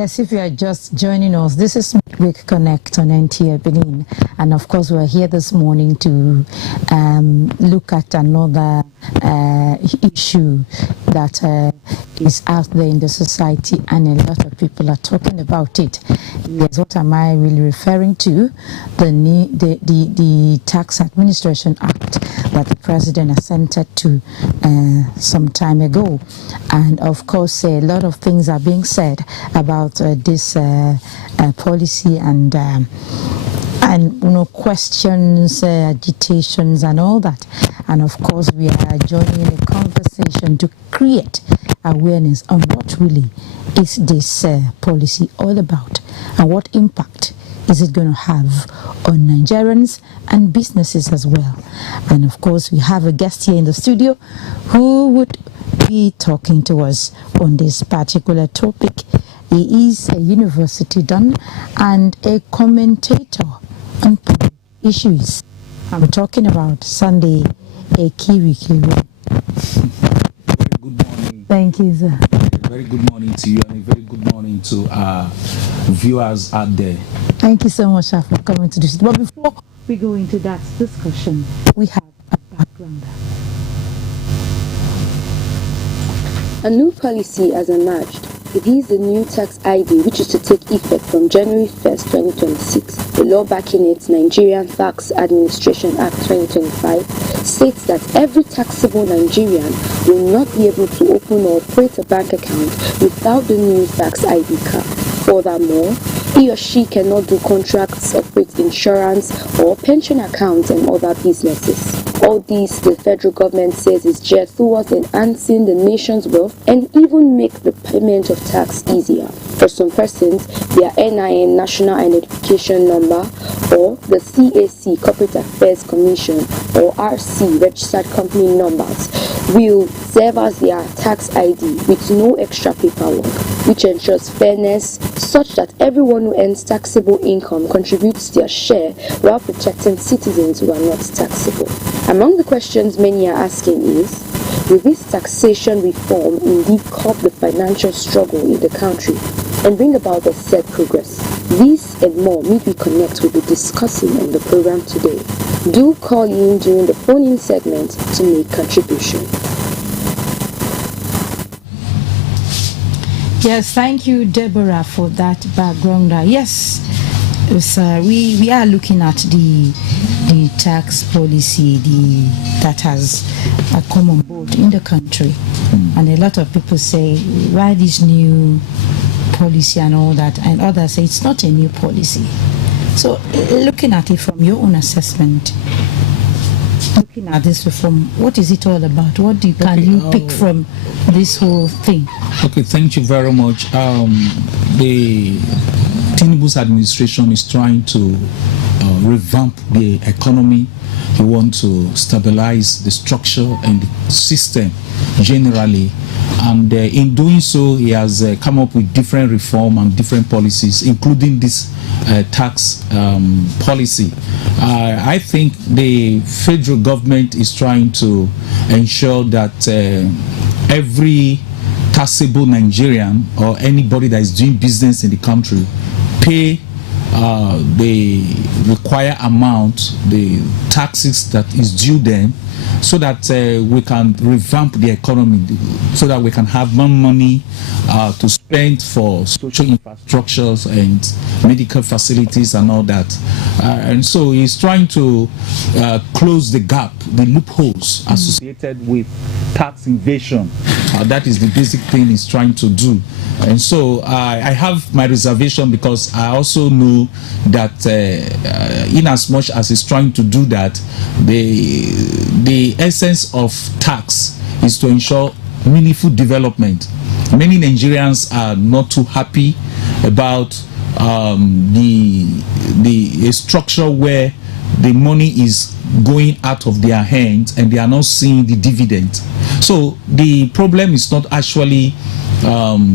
Yes, if you are just joining us, this is Midweek Connect on NTA Benin. And of course, we're here this morning to look at another issue that is out there in the society, and a lot of people are talking about it. Yes, what am I really referring to? The Tax Administration Act that the President assented to some time ago. And of course, a lot of things are being said about this policy, and questions, agitations and all that. And of course, we are joining a conversation to create awareness on what really is this policy all about, and what impact is it going to have on Nigerians and businesses as well. And of course, we have a guest here in the studio who would be talking to us on this particular topic. He is a university don and a commentator on issues. I'm talking about Sunday Ekirikiri. Very good morning. Thank you, sir. Very good morning to you, and a very good morning to our viewers out there. Thank you so much, sir, for coming to this. But before we go into that discussion, we have a background. A new policy has emerged. It is the new tax ID, which is to take effect from January 1st, 2026. The law backing it, Nigerian Tax Administration Act 2025, states that every taxable Nigerian will not be able to open or operate a bank account without the new tax ID card. Furthermore, he or she cannot do contracts, operate insurance or pension accounts and other businesses. All this, the federal government says, is geared towards enhancing the nation's wealth and even make the payment of tax easier. For some persons, their NIN, National Identification Number, or the CAC, Corporate Affairs Commission, or RC, Registered Company Numbers, will serve as their tax ID with no extra paperwork, which ensures fairness such that everyone who earns taxable income contributes their share while protecting citizens who are not taxable. Among the questions many are asking is, will this taxation reform indeed curb the financial struggle in the country and bring about the said progress? This and more Midweek Connect will be discussing on the program today. Do call in during the phone-in segment to make contribution. Yes, thank you, Deborah, for that background. Yes, we are looking at the tax policy that has come on board in the country, and a lot of people say, why this new policy and all that, and others say it's not a new policy. So looking at it from your own assessment, looking at this reform, what is it all about? What can you pick from this whole thing? Okay, thank you very much. The Tinubu's administration is trying to revamp the economy. He wants to stabilize the structure and the system generally. And in doing so, he has come up with different reform and different policies, including this tax policy. I think the federal government is trying to ensure that every taxable Nigerian or anybody that is doing business in the country pay the required amount, the taxes that is due them, so that we can revamp the economy, so that we can have more money to spend for social infrastructures and medical facilities and all that. And so he's trying to close the gap, the loopholes associated with tax evasion. That is the basic thing he's trying to do. And so I have my reservation, because I also know that in as much as he's trying to do that, the essence of tax is to ensure meaningful development. Many Nigerians are not too happy about the structure where the money is going out of their hands and they are not seeing the dividend. So the problem is not actually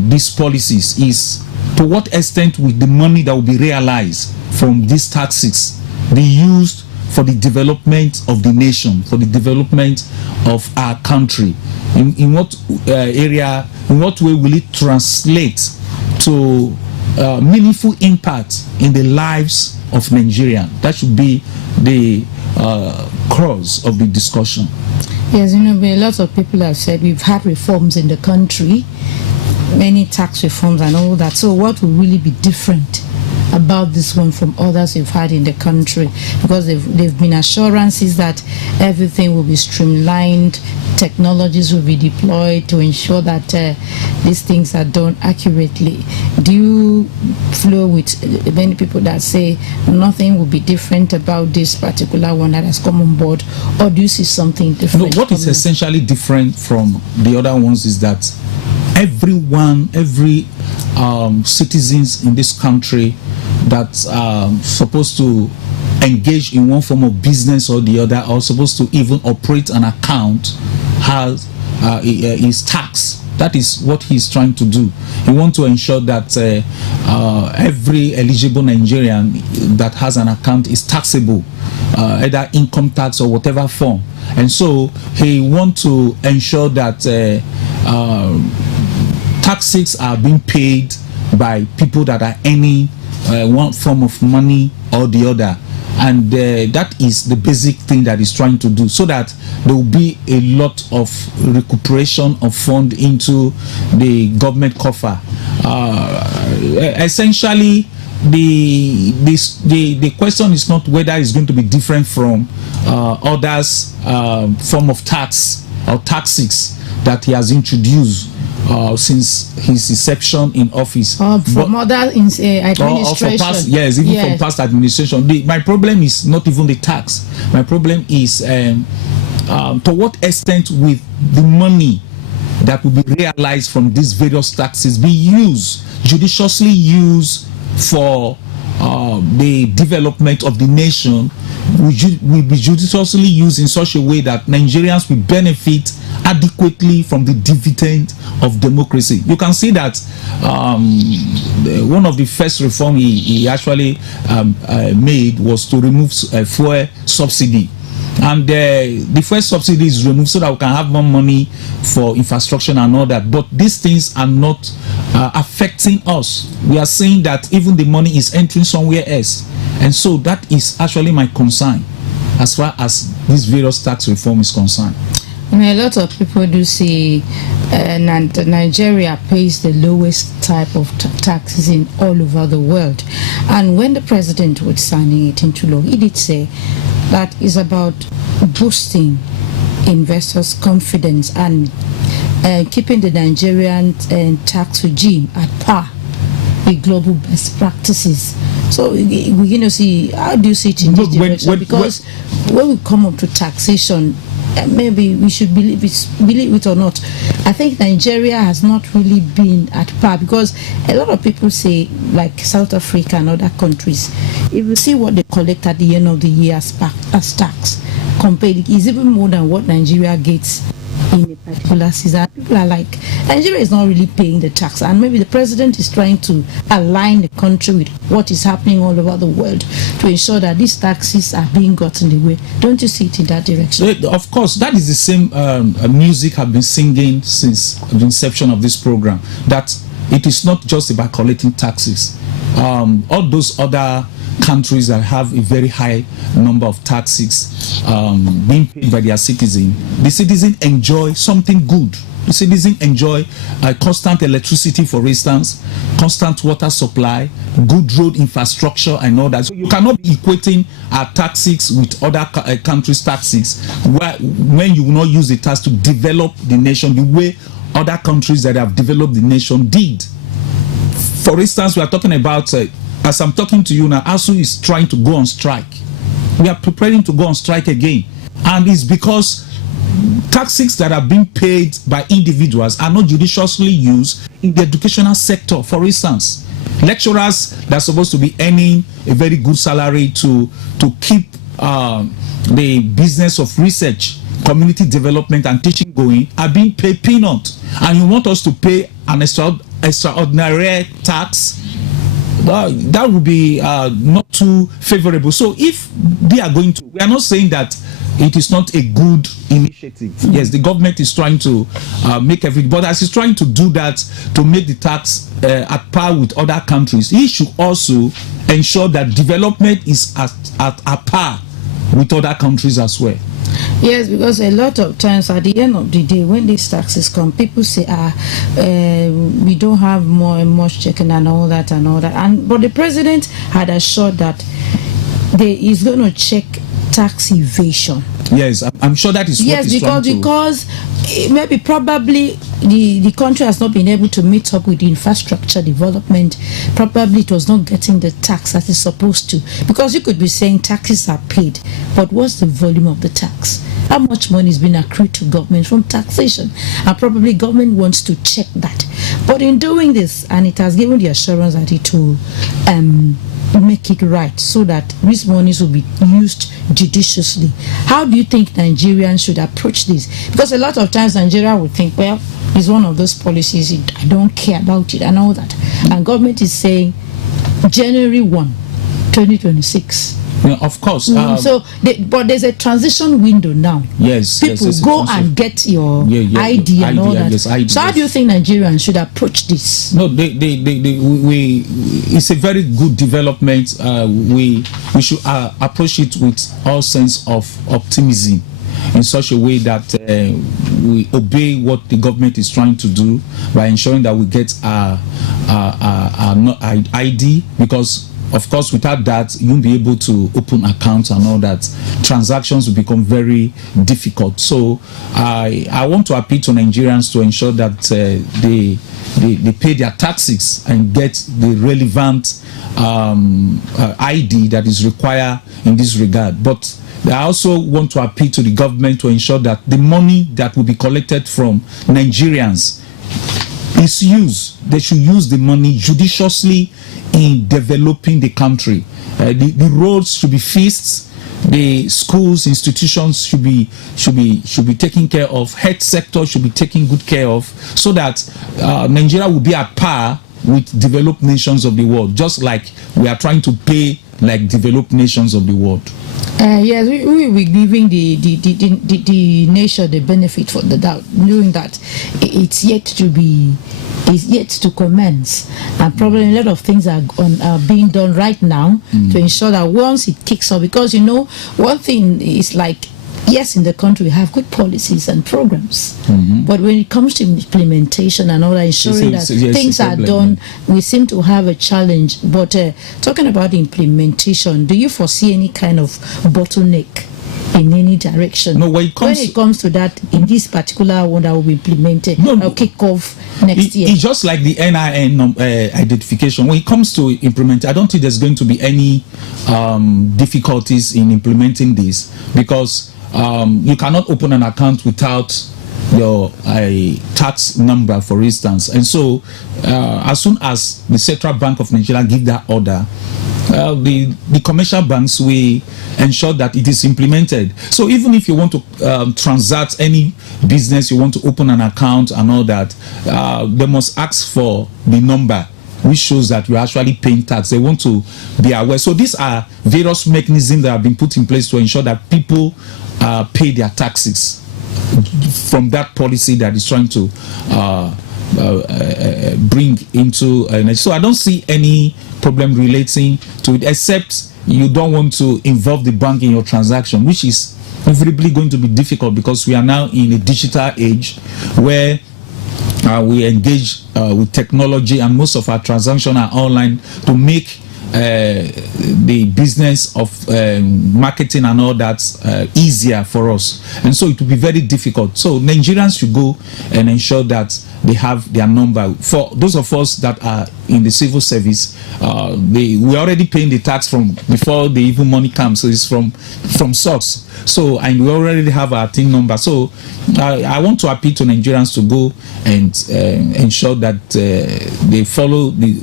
these policies, is to what extent will the money that will be realized from these taxes be used for the development of the nation, for the development of our country. In what area, in what way will it translate to meaningful impact in the lives of Nigerians. That should be the cause of the discussion. Yes, but a lot of people have said we've had reforms in the country, many tax reforms and all that. So what will really be different about this one from others we've had in the country? Because they've been assurances that everything will be streamlined, technologies will be deployed to ensure that these things are done accurately. Do you flow with many people that say nothing will be different about this particular one that has come on board, or do you see something different? No, what is essentially different from the other ones is that every citizens in this country that's supposed to engage in one form of business or the other, or supposed to even operate an account, has is taxed. That is what he's trying to do. He wants to ensure that every eligible Nigerian that has an account is taxable, either income tax or whatever form. And so he wants to ensure that taxes are being paid by people that are earning one form of money or the other. And that is the basic thing that he's trying to do, so that there will be a lot of recuperation of fund into the government coffer. Essentially, the question is not whether it's going to be different from others form of tax or taxes that he has introduced since his inception in office. From other administration. Even from past administration. My problem is not even the tax. My problem is to what extent will the money that will be realized from these various taxes be judiciously used for the development of the nation, will be judiciously used in such a way that Nigerians will benefit adequately from the dividend of democracy. You can see that one of the first reform he actually made was to remove fuel subsidy. And the first subsidy is removed so that we can have more money for infrastructure and all that. But these things are not affecting us. We are saying that even the money is entering somewhere else. And so that is actually my concern as far as this various tax reform is concerned. A lot of people do say Nigeria pays the lowest type of taxes in all over the world. And when the president was signing it into law, he did say that is about boosting investors' confidence and keeping the Nigerian tax regime at par with global best practices. So we see, how do you see it in this direction? Because when we come up to taxation, maybe we should believe it or not, I think Nigeria has not really been at par, because a lot of people say, like South Africa and other countries, if you see what they collect at the end of the year as tax, compared, is even more than what Nigeria gets in a particular season. People are like, Nigeria is not really paying the tax, and maybe the president is trying to align the country with what is happening all over the world to ensure that these taxes are being gotten away. Don't you see it in that direction? Of course, that is the same music I've been singing since the inception of this program, that it is not just about collecting taxes. All those other countries that have a very high number of taxes being paid by their citizens, the citizens enjoy something good. The citizens enjoy constant electricity, for instance, constant water supply, good road infrastructure and all that. So you cannot be equating our taxes with other countries' taxes when you will not use the tax to develop the nation the way other countries that have developed the nation did. For instance, we are talking about, as I'm talking to you now, ASU is trying to go on strike. We are preparing to go on strike again. And it's because taxes that are being paid by individuals are not judiciously used in the educational sector. For instance, lecturers that are supposed to be earning a very good salary to keep the business of research, community development and teaching going are being paid peanuts. And you want us to pay an extraordinary tax? That would be not too favorable. So if they are going to, we are not saying that it is not a good initiative. Yes, the government is trying to make everything, but as it's trying to do that to make the tax at par with other countries, he should also ensure that development is at par with other countries as well. Yes, because a lot of times at the end of the day, when these taxes come, people say, we don't have much checking and all that. But the president had assured that he's going to check tax evasion. Yes, I'm sure that is what he's trying to. Because maybe probably the country has not been able to meet up with the infrastructure development. Probably it was not getting the tax that it's supposed to. Because you could be saying taxes are paid, but what's the volume of the tax? How much money is being accrued to government from taxation? And probably government wants to check that. But in doing this, and it has given the assurance that it will make it right so that these monies will be used judiciously. How do you think Nigerians should approach this? Because a lot of times Nigeria would think, well, it's one of those policies, I don't care about it and all that. And government is saying January 1, 2026. Yeah, of course. But there's a transition window now. Yes. People go and get your ID and all that. ID, so how do you think Nigerians should approach this? No, it's a very good development. We should approach it with all sense of optimism, in such a way that we obey what the government is trying to do by ensuring that we get our ID, because of course without that you won't be able to open accounts and all that. Transactions will become very difficult. So I want to appeal to Nigerians to ensure that they pay their taxes and get the relevant ID that is required in this regard. But I also want to appeal to the government to ensure that the money that will be collected from Nigerians is used. They should use the money judiciously in developing the country. The roads should be fixed. The schools, institutions should be taken care of. Health sector should be taken good care of, so that Nigeria will be at par with developed nations of the world, just like we are trying to pay like developed nations of the world. Yes, we will be giving the nation the benefit for the doubt, knowing that it's yet to commence, and probably a lot of things are being done right now to ensure that once it kicks off, because one thing is like, yes, in the country we have good policies and programs, but when it comes to implementation and all that, ensuring that things are done, we seem to have a challenge. But talking about implementation, do you foresee any kind of bottleneck in any direction? No, when it comes to that, in this particular one that will be implemented, or kick off next year. It's just like the NIN identification. When it comes to implement, I don't think there's going to be any difficulties in implementing this, because you cannot open an account without your tax number, for instance. And so as soon as the Central Bank of Nigeria give that order, the commercial banks will ensure that it is implemented. So even if you want to transact any business, you want to open an account and all that, they must ask for the number which shows that you're actually paying tax. They want to be aware. So these are various mechanisms that have been put in place to ensure that people pay their taxes from that policy that is trying to bring into so I don't see any problem relating to it, except you don't want to involve the bank in your transaction, which is inevitably going to be difficult, because we are now in a digital age where we engage with technology, and most of our transactions are online, to make the business of marketing and all that easier for us. And so it will be very difficult. So Nigerians should go and ensure that they have their number. For those of us that are in the civil service, we're already paying the tax from before the even money comes. So it's from source. So, and we already have our TIN number. So I want to appeal to Nigerians to go and ensure that they follow the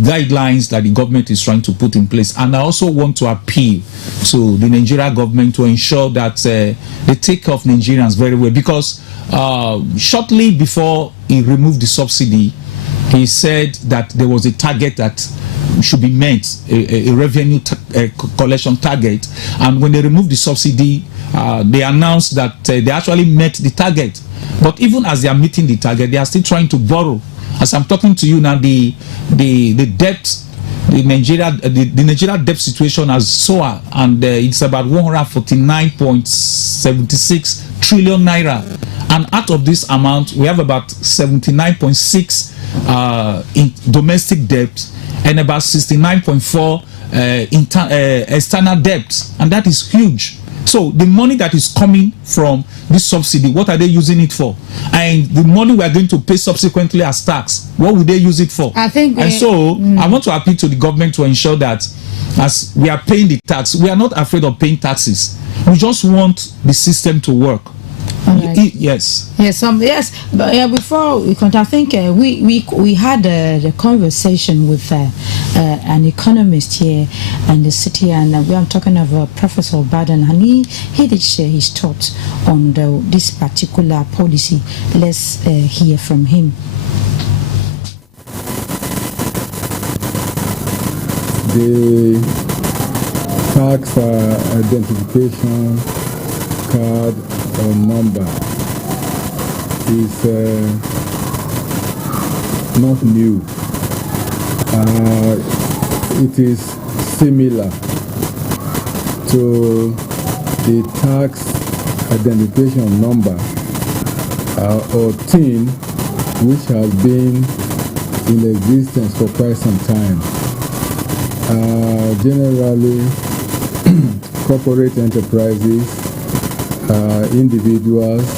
guidelines that the government is trying to put in place. And I also want to appeal to the Nigeria government to ensure that they take care of Nigerians very well, because shortly before he removed the subsidy, he said that there was a target that should be met, a revenue collection target. And when they removed the subsidy, they announced that they actually met the target. But even as they are meeting the target, they are still trying to borrow. As I'm talking to you now, the debt, the Nigeria debt situation has soared, and it's about 149.76 trillion naira. And out of this amount, we have about 79.6 in domestic debt and about 69.4 external debt, and that is huge. So the money that is coming from this subsidy, what are they using it for? And the money we are going to pay subsequently as tax, what would they use it for? I think, and so I want to appeal to the government to ensure that as we are paying the tax, we are not afraid of paying taxes. We just want the system to work. Right. Yes. Yes. Yes. But before we continue, I think we had the conversation with an economist here in the city, and I'm talking of Professor Baden, and he did share his thoughts on this particular policy. Let's hear from him. The tax identification card or number is not new. It is similar to the tax identification number or TIN, which has been in existence for quite some time. Generally, corporate enterprises, individuals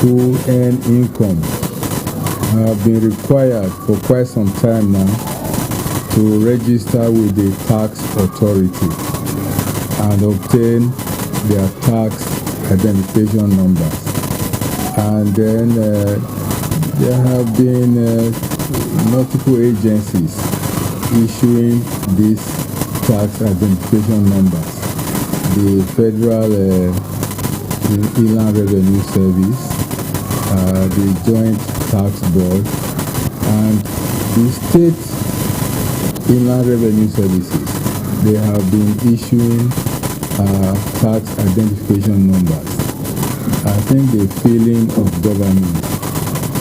who earn income have been required for quite some time now to register with the tax authority and obtain their tax identification numbers. And then there have been multiple agencies issuing these tax identification numbers. The Federal Inland Revenue Service, the Joint Tax Board, and the State Inland Revenue Services. They have been issuing tax identification numbers. I think the feeling of government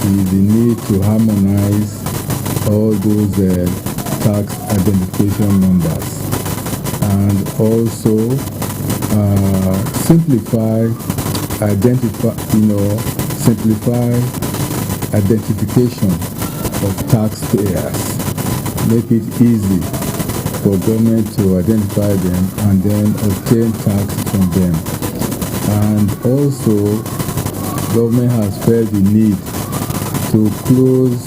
is the need to harmonize all those tax identification numbers and also simplify identification of taxpayers, make it easy for government to identify them and then obtain tax from them. And also, government has felt the need to close,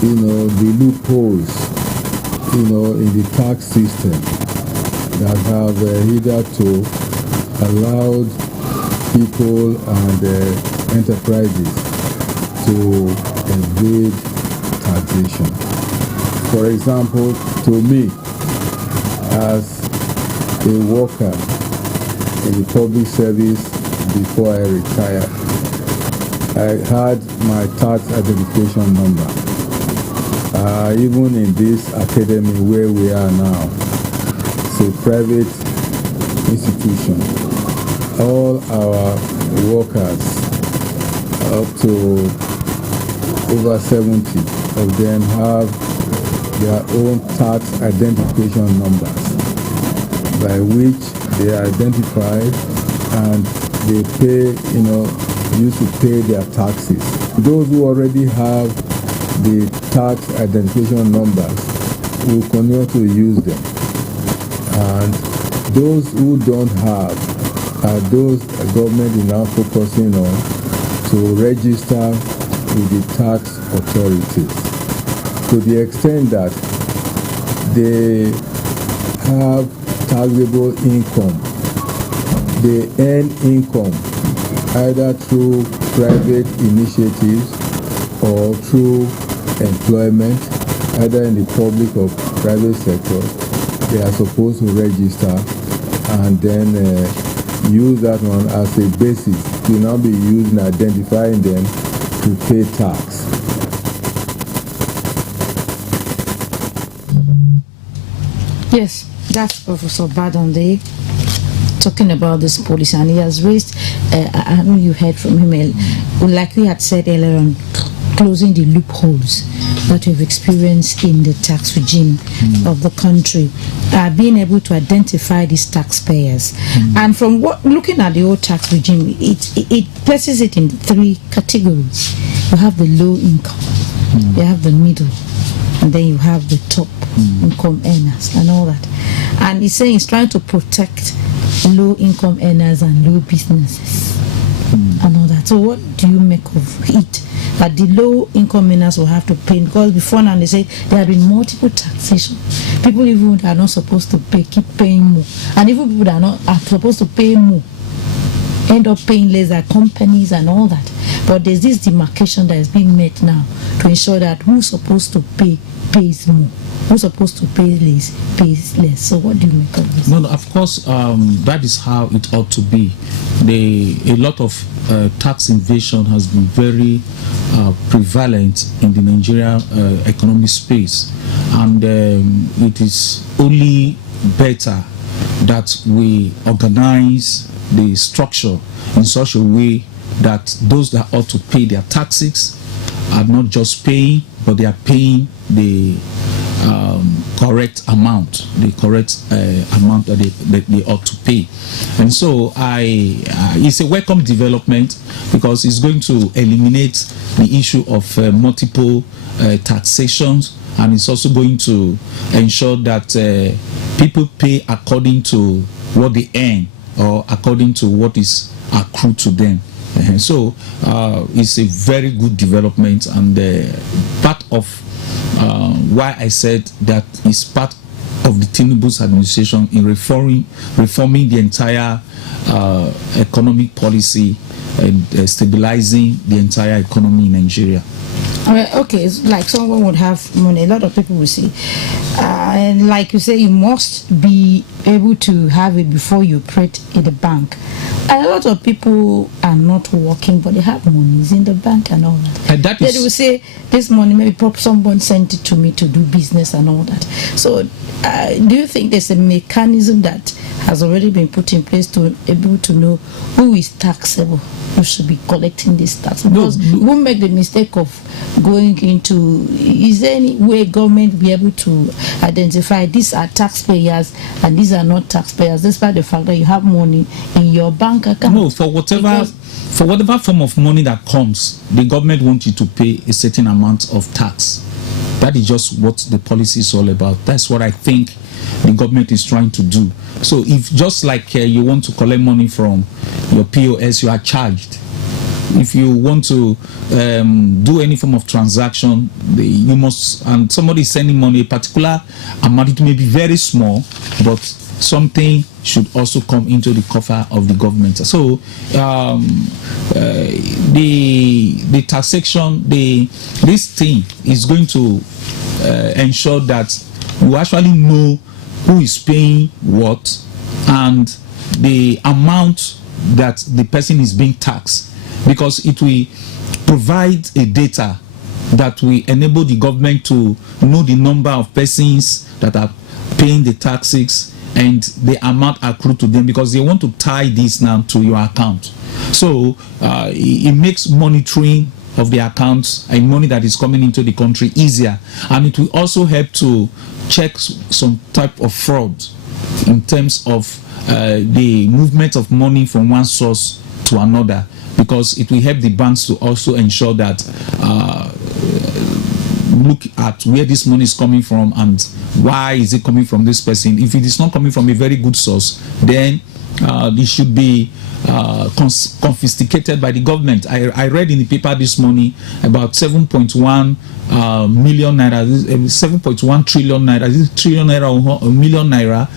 the loopholes, in the tax system that have hitherto allowed people and enterprises to evade taxation. For example, to me, as a worker in the public service before I retired, I had my tax identification number. Even in this academy where we are now, it's a private institution. All our workers, up to over 70 of them, have their own tax identification numbers by which they are identified and they pay, used to pay their taxes. Those who already have the tax identification numbers will continue to use them. And those who don't have are those the government is now focusing on to register with the tax authorities, to the extent that they have taxable income. They earn income either through private initiatives or through employment, either in the public or private sector. They are supposed to register and then use that one as a basis to now be used in identifying them to pay tax. Yes, that's Professor Badande talking about this policy, and he has raised, I know you heard from him, like we had said earlier on, closing the loopholes that we've experienced in the tax regime of the country, being able to identify these taxpayers. And from looking at the old tax regime, it places it in 3 categories. You have the low income, you have the middle, and then you have the top income earners and all that. And he's saying he's trying to protect low income earners and low businesses and all that. So what do you make of it? That the low income earners will have to pay, because before now they say there have been multiple taxation. People even that are not supposed to pay keep paying more, and even people that are supposed to pay more end up paying less, like companies and all that. But there's this demarcation that is being made now to ensure that who's supposed to pay pays more, who's supposed to pay less pays less. So what do you make of this? No, of course, that is how it ought to be. A lot of tax evasion has been very prevalent in the Nigerian economic space, and it is only better that we organize the structure in such a way that those that ought to pay their taxes are not just paying, but they are paying the correct amount, that they ought to pay. And so it's a welcome development, because it's going to eliminate the issue of multiple taxations, and it's also going to ensure that people pay according to what they earn or according to what is accrued to them. So it's a very good development, and part of why I said that is part of the Tinubu's administration in reforming the entire economic policy and stabilizing the entire economy in Nigeria. Okay, it's like someone would have money, a lot of people will say, and like you say, you must be able to have it before you operate in the bank. And a lot of people are not working, but they have monies in the bank and all that. And that is, they will say, this money, maybe someone sent it to me to do business and all that. So do you think there's a mechanism that has already been put in place to be able to know who is taxable, who should be collecting this tax? Because we won't make the mistake of going into, is there any way government will be able to identify these are taxpayers and these are not taxpayers, despite the fact that you have money in your bank account? No, for whatever form of money that comes, the government wants you to pay a certain amount of tax. That is just what the policy is all about. That's what I think the government is trying to do. So if just like you want to collect money from your POS, you are charged. If you want to do any form of transaction, you must, and somebody is sending money, a particular amount, it may be very small, but something should also come into the coffer of the government. So the taxation, this thing is going to ensure that you actually know who is paying what and the amount that the person is being taxed, because it will provide a data that will enable the government to know the number of persons that are paying the taxes and the amount accrued to them, because they want to tie this now to your account. So it makes monitoring of the accounts and money that is coming into the country easier, and it will also help to check some type of fraud in terms of the movement of money from one source to another, because it will help the banks to also ensure that look at where this money is coming from and why is it coming from this person. If it is not coming from a very good source, then it should be confiscated by the government. I read in the paper this morning about 7.1 million naira, 7.1 trillion naira, trillion naira or million naira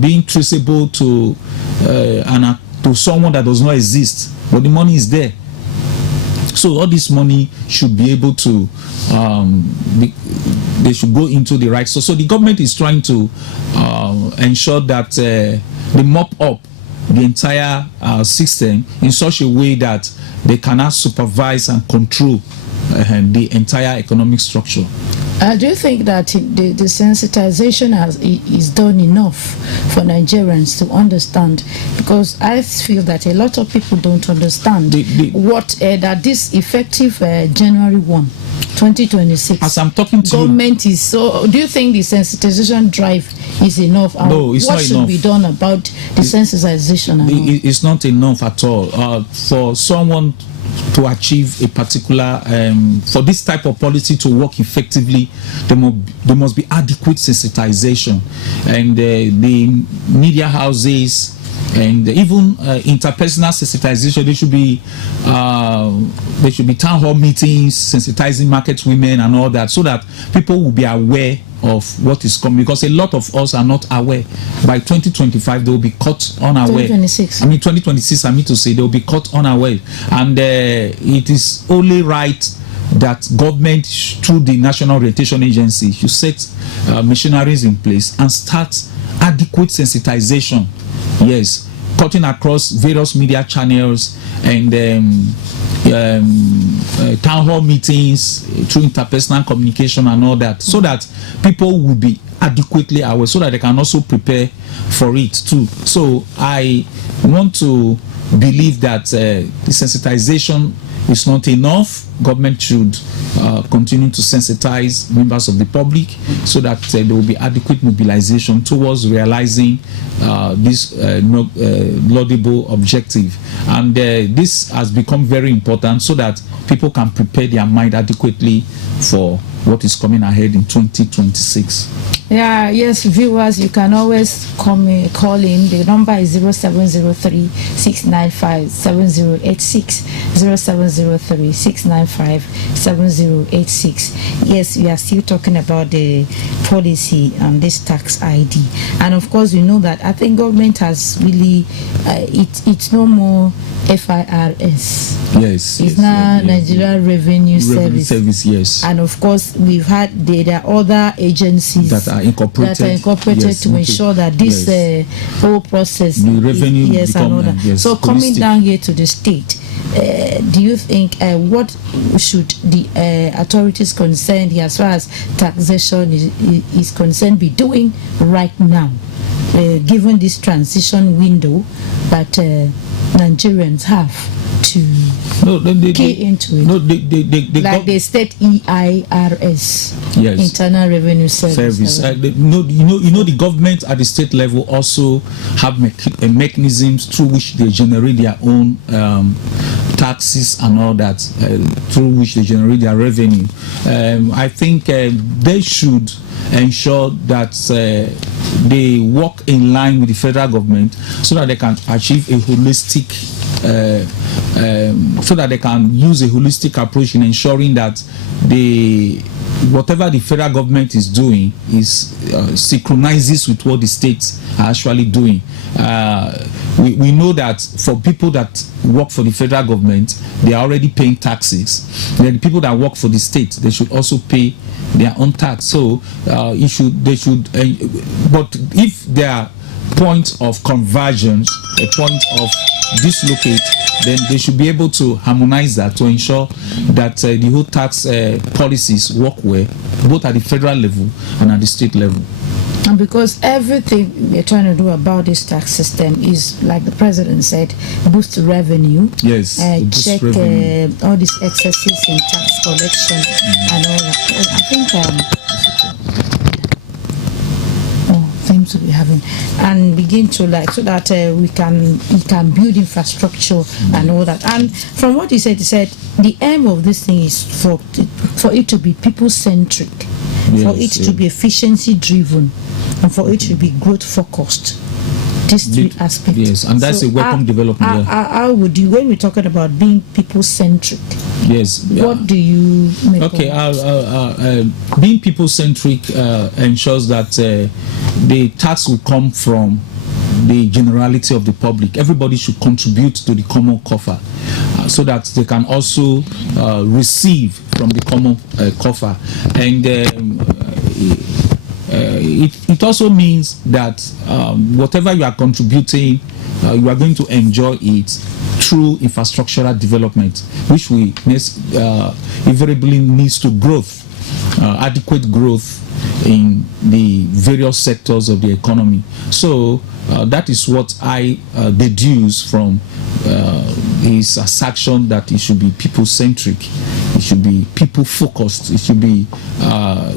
being traceable to to someone that does not exist, but the money is there. So all this money should be able to they should go into the right source. So the government is trying to ensure that they mop up the entire system in such a way that they cannot supervise and control the entire economic structure. Do you think that the sensitization is done enough for Nigerians to understand? Because I feel that a lot of people don't understand that this effective January 1, 2026. As I'm talking to government is so. Do you think the sensitization drive is enough? No, it's not enough. What should be done about the sensitization? It's not enough at all. For someone to achieve a particular for this type of policy to work effectively, there must be adequate sensitization, and the media houses and even interpersonal sensitization. There should be town hall meetings sensitizing market women and all that, so that people will be aware of what is coming, because a lot of us are not aware. By 2025 they will be caught unaware. 2026 I mean to say they will be caught unaware, and it is only right that government through the National Orientation Agency should set machineries in place and start adequate sensitization, yes, cutting across various media channels and town hall meetings through interpersonal communication and all that, so that people will be adequately aware, so that they can also prepare for it too. So I want to believe that the sensitization is not enough. Government should continue to sensitize members of the public, so that there will be adequate mobilization towards realizing this laudable objective. And this has become very important, so that people can prepare their mind adequately for what is coming ahead in 2026. Yeah, yes, viewers, you can always call in. The number is 0703-695-7086, 0703-695-7086. Yes, we are still talking about the policy on this tax ID. And of course, we know that I think government has really, it's no more FIRS. Yes. It's now Nigeria Revenue Service. Yes. And of course, we've had there are other agencies that are incorporated yes, to ensure that this whole process, the revenue and all that. Yes, so coming down here to the state, do you think what should the authorities concerned as far as taxation is concerned be doing right now, given this transition window that Nigerians have to key into it? No, like the state EIRS, yes, Internal Revenue Service. The government at the state level also have mechanisms through which they generate their own taxes and all that, through which they generate their revenue. I think they should ensure that they work in line with the federal government, so that they can achieve a holistic so that they can use a holistic approach in ensuring that whatever the federal government is doing is synchronizes with what the states are actually doing. We know that for people that work for the federal government, they are already paying taxes. Then the people that work for the state, they should also pay their own tax. So but if there are points of convergence, a point of dislocate, then they should be able to harmonize that to ensure that the whole tax policies work well, both at the federal level and at the state level. And because everything we're trying to do about this tax system is, like the president said, boost revenue. Yes, check revenue. All these excesses in tax collection and all that. I think to be having, and begin to so that we can build infrastructure and all that. And from what he said the aim of this thing is for it to be people centric, for it to be efficiency driven, and for it to be growth focused. These three aspects. Yes, and that's a welcome development. How would you, when we're talking about being people centric? Yes. What do you make? Okay, being people centric ensures that the tax will come from the generality of the public. Everybody should contribute to the common coffer, so that they can also receive from the common coffer. And it also means that whatever you are contributing, you are going to enjoy it through infrastructural development, which invariably needs to growth. adequate growth in the various sectors of the economy. So that is what I deduce from his assertion that it should be people-centric, it should be people-focused, it should be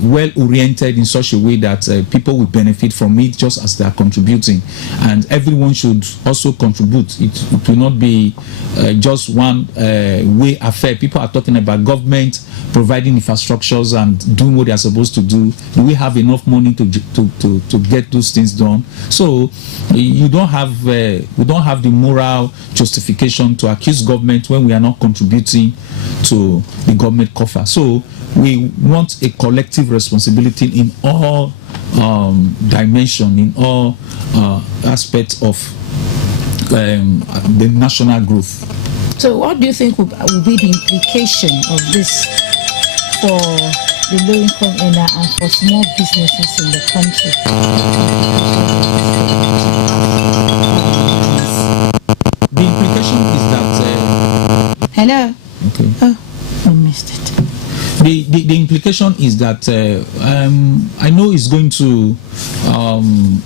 well-oriented in such a way that people will benefit from it just as they are contributing, and everyone should also contribute. It will not be just one way affair. People are talking about government providing infrastructures and doing what they are supposed to do. Do we have enough money to get those things done? So you don't have we don't have the moral justification to accuse government when we are not contributing to the government coffer. So we want a collective responsibility in all dimension, in all aspects of the national growth. So what do you think will be the implication of this for the low-income earner and for small businesses in the country? The implication is that... Hello? Okay. Oh, I missed it. The implication is that I know it's going to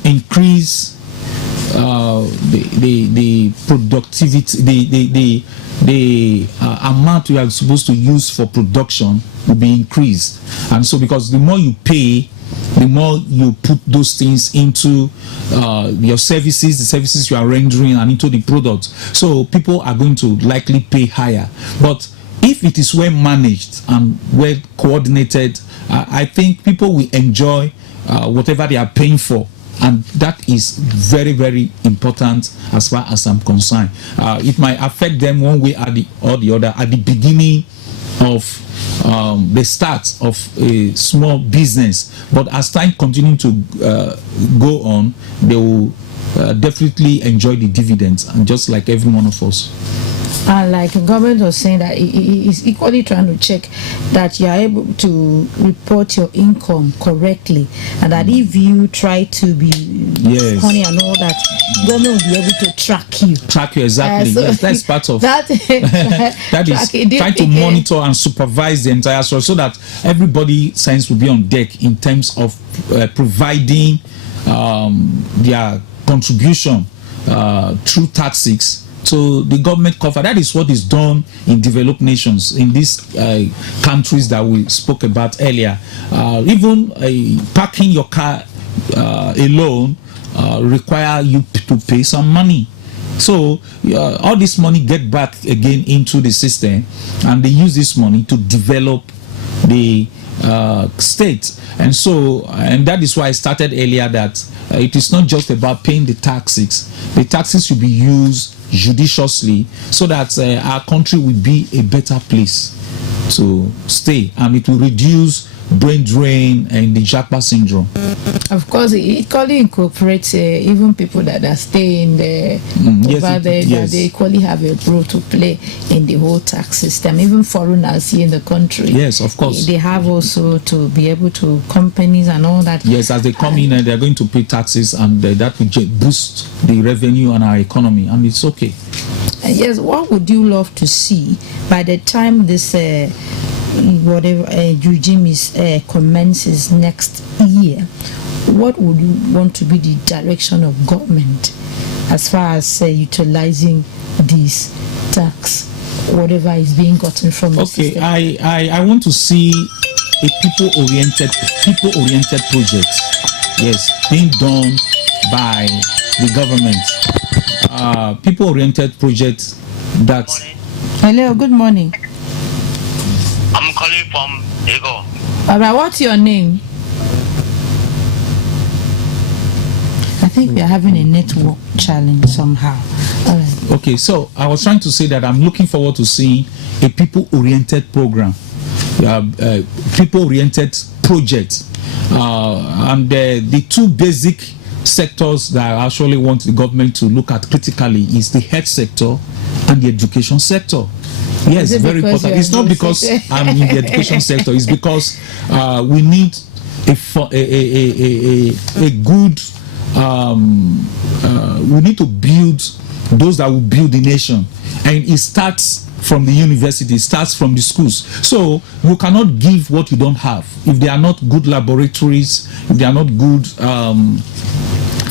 increase the productivity, the amount we are supposed to use for production will be increased. And so because the more you pay, the more you put those things into your services, the services you are rendering, and into the product. So people are going to likely pay higher. But if it is well managed and well coordinated, I think people will enjoy whatever they are paying for. And that is very, very important as far as I'm concerned. It might affect them one way or the other at the beginning of the start of a small business. But as time continues to go on, they will definitely enjoy the dividends, and just like every one of us. And like the government was saying that it is equally trying to check that you are able to report your income correctly, and that if you try to be funny and all that, government will be able to track you. Track you, exactly. So yes, that's part of that. That is trying to monitor and supervise the entire source, so that everybody's sense will be on deck in terms of providing their contribution through taxes to the government cover. That is what is done in developed nations, in these countries that we spoke about earlier. Even parking your car alone require you to pay some money. So all this money get back again into the system, and they use this money to develop the state. And so, and that is why I started earlier that it is not just about paying the taxes. The taxes should be used judiciously so that our country will be a better place to stay, and it will reduce brain drain and the Japa syndrome. Of course, it equally incorporates even people that are staying there over there. That they equally have a role to play in the whole tax system. Even foreigners here in the country. Yes, of course. They have also to be able to, companies and all that. Yes, as they come in and they're going to pay taxes, and that will boost the revenue on our economy, and it's okay. Yes, what would you love to see by the time this whatever regime is commences next year? What would you want to be the direction of government as far as utilizing this tax, whatever is being gotten from the system? I want to see a people-oriented project, yes, being done by the government. People-oriented projects that... Hello, good morning. I'm calling from Ego. Alright, what's your name? I think we are having a network challenge somehow. Alright. Okay, so I was trying to say that I'm looking forward to seeing a people-oriented program, people-oriented project, and the two basic sectors that I actually want the government to look at critically is the health sector and the education sector. Yes, very important. It's not because I'm in the education sector. It's because we need a good. We need to build those that will build the nation, and it starts from the university, it starts from the schools. So you cannot give what you don't have. If they are not good laboratories, if they are not good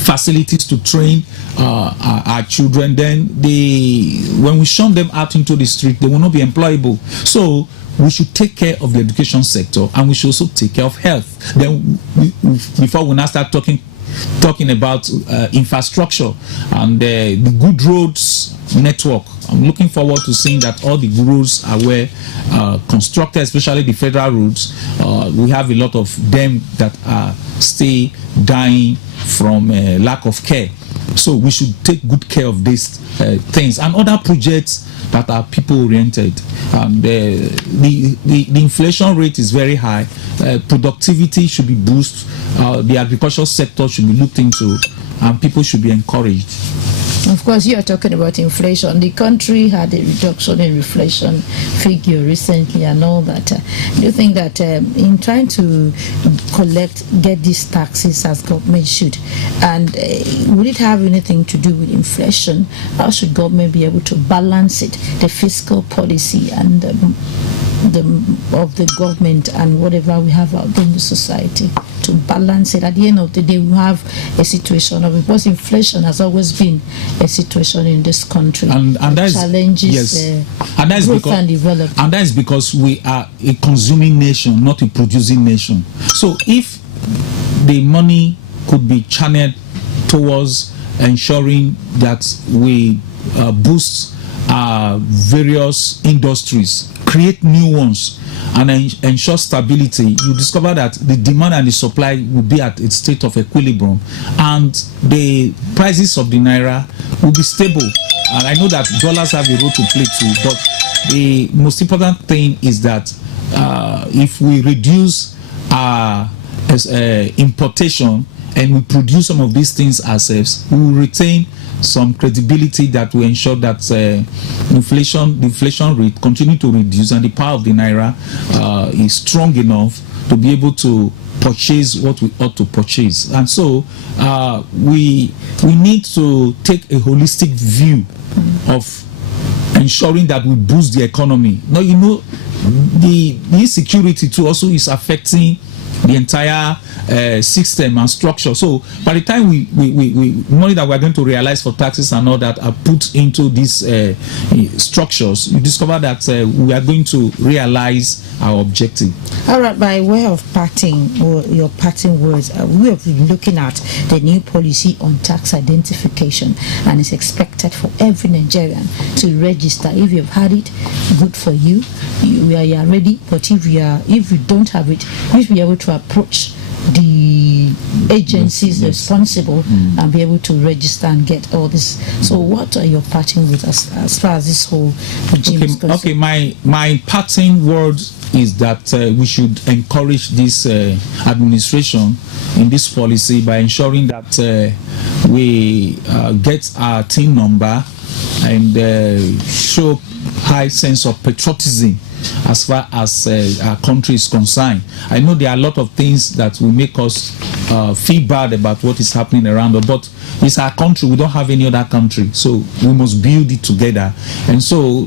facilities to train our children, then when we shun them out into the street, they will not be employable. So we should take care of the education sector, and we should also take care of health. Then before we now start talking about infrastructure and the good roads network. I'm looking forward to seeing that all the good roads are constructed, especially the federal roads. We have a lot of them that are still dying from lack of care. So we should take good care of these things and other projects that are people-oriented. The inflation rate is very high. Productivity should be boosted. The agricultural sector should be looked into, and people should be encouraged. Of course, you are talking about inflation. The country had a reduction in inflation figure recently and all that. Do you think that in trying to get these taxes as government should, and would it have anything to do with inflation? How should government be able to balance it, the fiscal policy and of the government and whatever we have out there in the society, to balance it? At the end of the day, we have a situation of, because inflation has always been a situation in this country, and that challenges, yes, and that is growth because, and development. And that is because we are a consuming nation, not a producing nation. So if the money could be channeled towards ensuring that we boost various industries, create new ones, and ensure stability, you discover that the demand and the supply will be at its state of equilibrium, and the prices of the naira will be stable. And I know that dollars have a role to play too, but the most important thing is that if we reduce our importation and we produce some of these things ourselves, we will retain some credibility that will ensure that the inflation rate continue to reduce, and the power of the naira is strong enough to be able to purchase what we ought to purchase. And so we need to take a holistic view of ensuring that we boost the economy. Now, you know, the insecurity too also is affecting the entire system and structure. So by the time we money that we're going to realize for taxes and all that are put into these structures, you discover that we are going to realize our objective. All right, by way of parting, or your parting words, we have been looking at the new policy on tax identification, and it's expected for every Nigerian to register. If you've had it, good for you. You are ready. But if you don't have it, you should be able to approach the agencies responsible and be able to register and get all this. So what are your parting words as far as this whole regime is concerned? Okay, my parting words is that we should encourage this administration in this policy by ensuring that we get our TIN number and show high sense of patriotism as far as our country is concerned. I know there are a lot of things that will make us feel bad about what is happening around us, but it's our country. We don't have any other country, so we must build it together. And so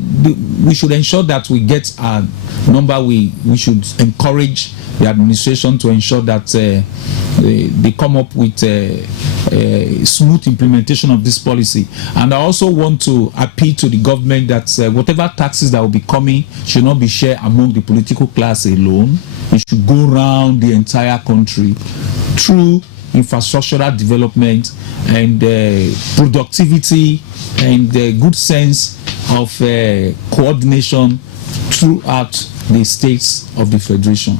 we should ensure that we get our number. We should encourage the administration to ensure that they come up with a smooth implementation of this policy. And I also want to appeal to the government that whatever taxes that will be coming should not be shared among the political class alone. It should go around the entire country through infrastructural development and productivity and good sense of coordination throughout the states of the Federation.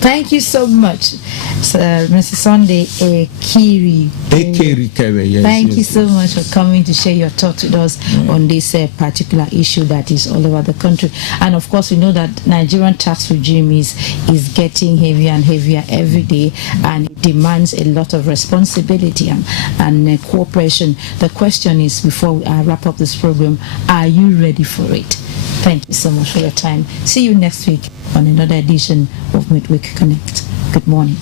Thank you so much, Mr. Sunday Ekiri. Yes, Thank you so much for coming to share your thoughts with us on this particular issue that is all over the country. And of course, we know that Nigerian tax regime is getting heavier and heavier every day, and it demands a lot of responsibility and cooperation. The question is, before I wrap up this program, are you ready for it? Thank you so much for your time. See you next week on another edition of Midweek Connect. Good morning.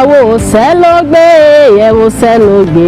àwo sẹ́ ló gbé ẹ̀wò sẹ́ ló gbé.